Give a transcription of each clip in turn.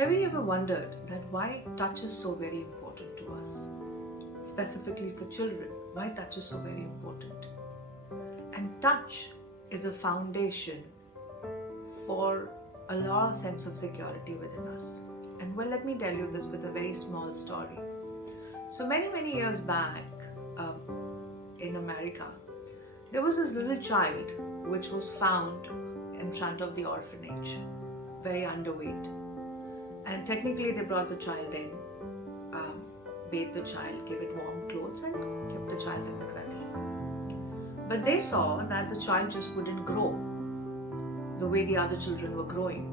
Have you ever wondered that why touch is so very important to us? Specifically for children, why touch is so very important? And touch is a foundation for a lot of sense of security within us. And well, let me tell you this with a very small story. So many years back in America, there was this little child which was found in front of the orphanage, very underweight. And technically they brought the child in, bathed the child, gave it warm clothes and kept the child in the cradle. But they saw that the child just wouldn't grow the way the other children were growing.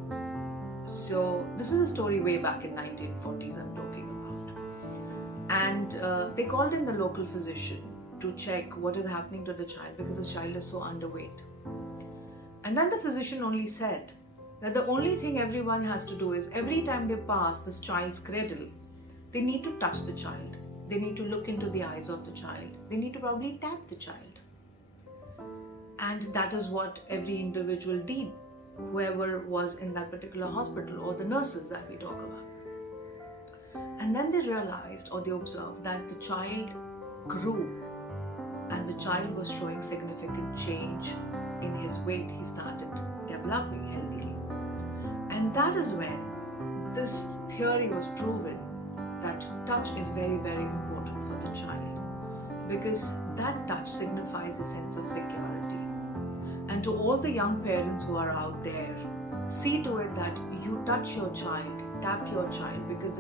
So this is a story way back in 1940s I'm talking about. And they called in the local physician to check what is happening to the child because the child is so underweight. And then the physician only said that the only thing everyone has to do is every time they pass this child's cradle, they need to touch the child. They need to look into the eyes of the child. They need to probably tap the child. And that is what every individual did, whoever was in that particular hospital or the nurses that we talk about. And then they realized or they observed that the child grew and the child was showing significant change in his weight. He started developing healthily. And that is when this theory was proven that touch is very important for the child, because that touch signifies a sense of security. And to all the young parents who are out there, see to it that you touch your child, tap your child, because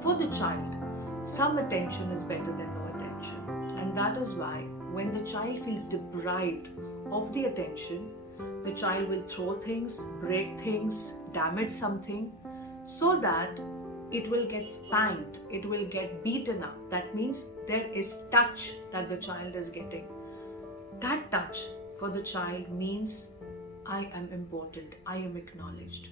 for the child, some attention is better than no attention. And that is why when the child feels deprived of the attention, the child will throw things, break things, damage something, so that it will get spanked, it will get beaten up. That means there is touch that the child is getting. That touch for the child means I am important, I am acknowledged.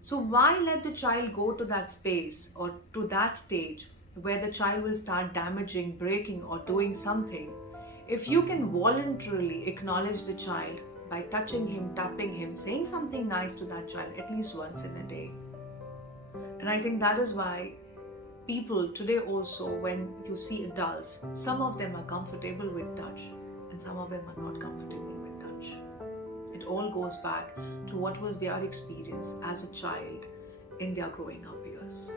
So why let the child go to that space or to that stage where the child will start damaging, breaking or doing something, if you can voluntarily acknowledge the child by touching him, tapping him, saying something nice to that child at least once in a day. And I think that is why people today also, when you see adults, some of them are comfortable with touch and some of them are not comfortable with touch. It all goes back to what was their experience as a child in their growing up years.